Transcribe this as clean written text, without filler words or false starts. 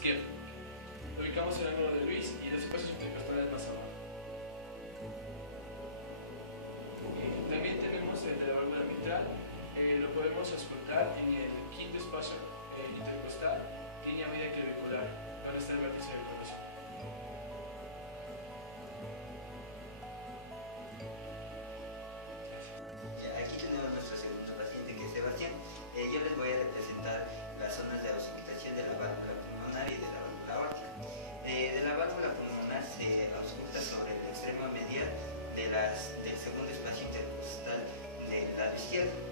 izquierdo. Ubicamos el ángulo de Luis y los espacios intercostales más abajo. También tenemos el de la válvula mitral, lo podemos auscultar en el quinto espacio intercostal, línea media clavicular, donde está el vértice del corazón. Aquí tenemos nuestro segundo paciente, que es Sebastián. Yo les voy a representar las zonas de auscultación de la válvula pulmonar y de la válvula aórtica. De la válvula pulmonar se ausculta sobre el extremo medial del segundo espacio intercostal del lado izquierdo.